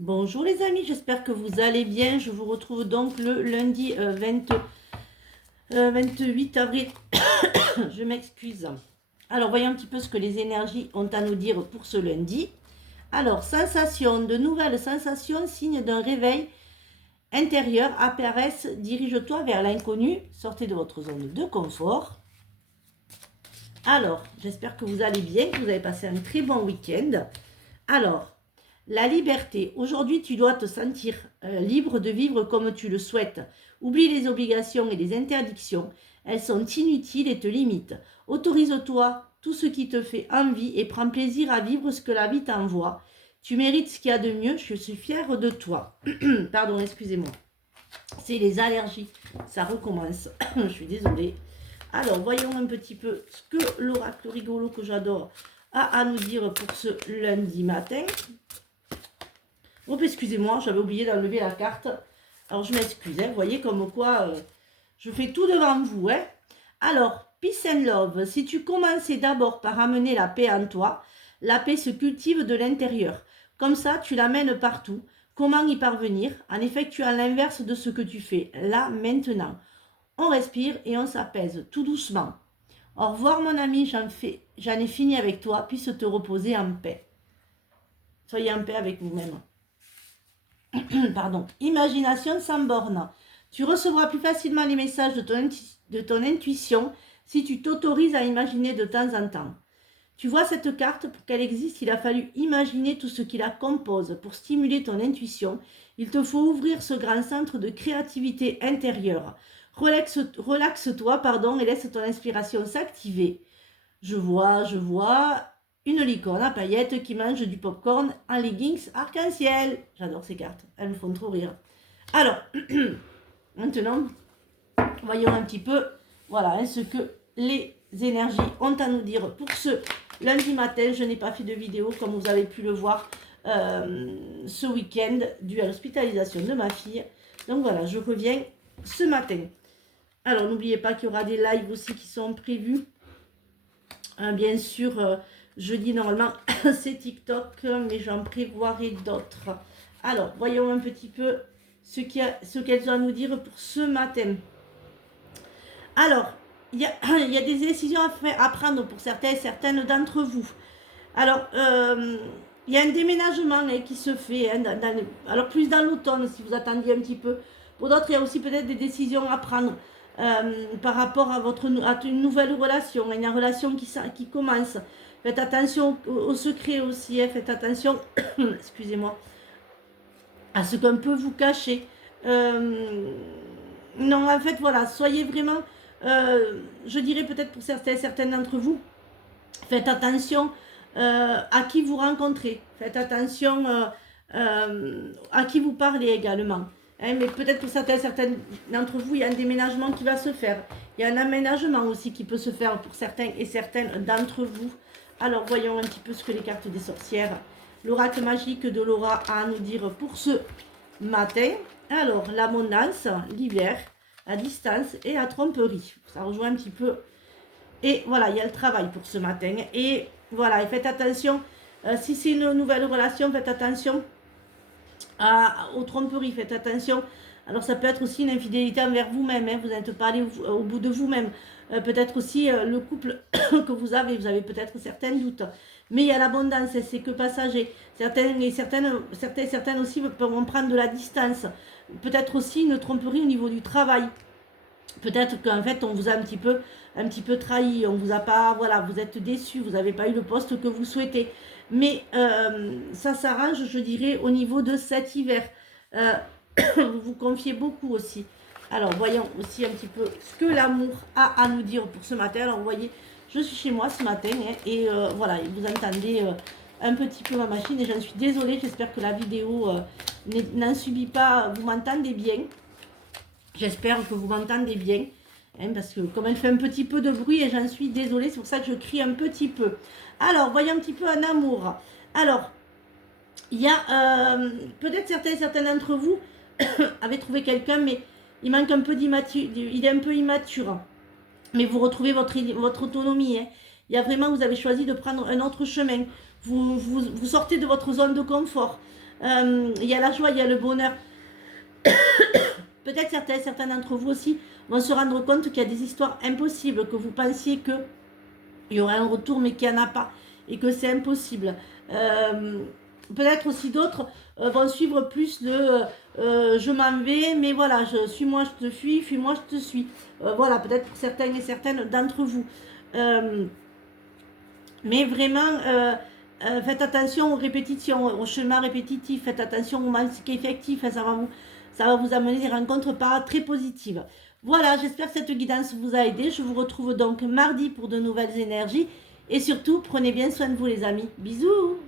Bonjour les amis, j'espère que vous allez bien. Je vous retrouve donc le lundi 28 avril. Je m'excuse. Alors voyons un petit peu ce que les énergies ont à nous dire pour ce lundi. Alors, sensation, de nouvelles sensations, signe d'un réveil intérieur apparaissent. Dirige-toi vers l'inconnu. Sortez de votre zone de confort. Alors, j'espère que vous allez bien, que vous avez passé un très bon week-end. Alors, la liberté. Aujourd'hui, tu dois te sentir libre de vivre comme tu le souhaites. Oublie les obligations et les interdictions. Elles sont inutiles et te limitent. Autorise-toi tout ce qui te fait envie et prends plaisir à vivre ce que la vie t'envoie. Tu mérites ce qu'il y a de mieux. Je suis fière de toi. Pardon, excusez-moi. C'est les allergies. Ça recommence. Je suis désolée. Alors, voyons un petit peu ce que l'oracle rigolo que j'adore a à nous dire pour ce lundi matin. Oh, excusez-moi, j'avais oublié d'enlever la carte. Alors, je m'excuse, hein. Vous voyez comme quoi je fais tout devant vous. Hein. Alors, peace and love. Si tu commençais d'abord par amener la paix en toi, la paix se cultive de l'intérieur. Comme ça, tu l'amènes partout. Comment y parvenir? En effectuant l'inverse de ce que tu fais, là, maintenant. On respire et on s'apaise, tout doucement. Au revoir mon ami, j'en ai fini avec toi, puisse te reposer en paix. Soyez en paix avec vous-même. Pardon. Imagination sans borne. Tu recevras plus facilement les messages de ton intuition si tu t'autorises à imaginer de temps en temps. Tu vois cette carte, pour qu'elle existe, il a fallu imaginer tout ce qui la compose. Pour stimuler ton intuition, il te faut ouvrir ce grand centre de créativité intérieure. Relaxe-toi, et laisse ton inspiration s'activer. Je vois une licorne à paillettes qui mange du popcorn en leggings arc-en-ciel. J'adore ces cartes, elles me font trop rire. Alors, maintenant, voyons un petit peu, voilà, ce que les énergies ont à nous dire pour ce lundi matin. Je n'ai pas fait de vidéo, comme vous avez pu le voir, ce week-end, dû à l'hospitalisation de ma fille. Donc voilà, je reviens ce matin. Alors, n'oubliez pas qu'il y aura des lives aussi qui sont prévus. Bien sûr, jeudi, normalement, c'est TikTok, mais j'en prévoirai d'autres. Alors, voyons un petit peu ce qu'elles ont à nous dire pour ce matin. Alors, il y a des décisions à prendre pour certaines d'entre vous. Alors, il y a un déménagement qui se fait, hein, alors plus dans l'automne, si vous attendiez un petit peu. Pour d'autres, il y a aussi peut-être des décisions à prendre par rapport à une nouvelle relation, une relation qui commence. Faites attention aux secrets aussi, hein, faites attention, excusez-moi, à ce qu'on peut vous cacher. Non, en fait, voilà, soyez vraiment, je dirais peut-être pour certains d'entre vous, faites attention à qui vous rencontrez. Faites attention à qui vous parlez également. Hein, mais peut-être pour certains d'entre vous, il y a un déménagement qui va se faire. Il y a un aménagement aussi qui peut se faire pour certains et certaines d'entre vous. Alors, voyons un petit peu ce que les cartes des sorcières, l'oracle magique de Laura a à nous dire pour ce matin. Alors, l'abondance, l'hiver, la distance et la tromperie. Ça rejoint un petit peu. Et voilà, il y a le travail pour ce matin. Et voilà, et faites attention, si c'est une nouvelle relation, faites attention aux tromperies, faites attention. Alors ça peut être aussi une infidélité envers vous-même, hein, vous n'êtes pas allé au bout de vous-même. Peut-être aussi le couple que vous avez peut-être certains doutes. Mais il y a l'abondance, c'est que passager. Certaines aussi pourront prendre de la distance. Peut-être aussi une tromperie au niveau du travail. Peut-être qu'en fait on vous a un petit peu trahi, on vous a pas, voilà, vous êtes déçu, vous n'avez pas eu le poste que vous souhaitez. Mais ça s'arrange, je dirais, au niveau de cet hiver. Vous vous confiez beaucoup aussi. Alors voyons aussi un petit peu ce que l'amour a à nous dire pour ce matin. Alors vous voyez, je suis chez moi ce matin, hein, et voilà, vous entendez un petit peu ma machine et j'en suis désolée, j'espère que la vidéo n'en subit pas, vous m'entendez bien. J'espère que vous m'entendez bien, hein, parce que comme elle fait un petit peu de bruit, et j'en suis désolée, c'est pour ça que je crie un petit peu. Alors, voyons un petit peu un amour. Alors, il y a peut-être certains d'entre vous avaient trouvé quelqu'un, mais il manque un peu il est un peu immature. Mais vous retrouvez votre autonomie. Hein. Il y a vraiment, vous avez choisi de prendre un autre chemin. Vous sortez de votre zone de confort. Il y a la joie, il y a le bonheur. Peut-être certains d'entre vous aussi vont se rendre compte qu'il y a des histoires impossibles, que vous pensiez qu'il y aurait un retour mais qu'il n'y en a pas et que c'est impossible. Peut-être aussi d'autres vont suivre plus le je m'en vais, mais voilà, suis-moi, je te fuis, fuis-moi, je te suis. Voilà, peut-être pour certains et certaines d'entre vous. Mais vraiment, faites attention aux répétitions, aux chemins répétitifs, faites attention aux manques effectifs, ça va vous amener des rencontres pas très positives. Voilà, j'espère que cette guidance vous a aidé. Je vous retrouve donc mardi pour de nouvelles énergies. Et surtout, prenez bien soin de vous les amis. Bisous!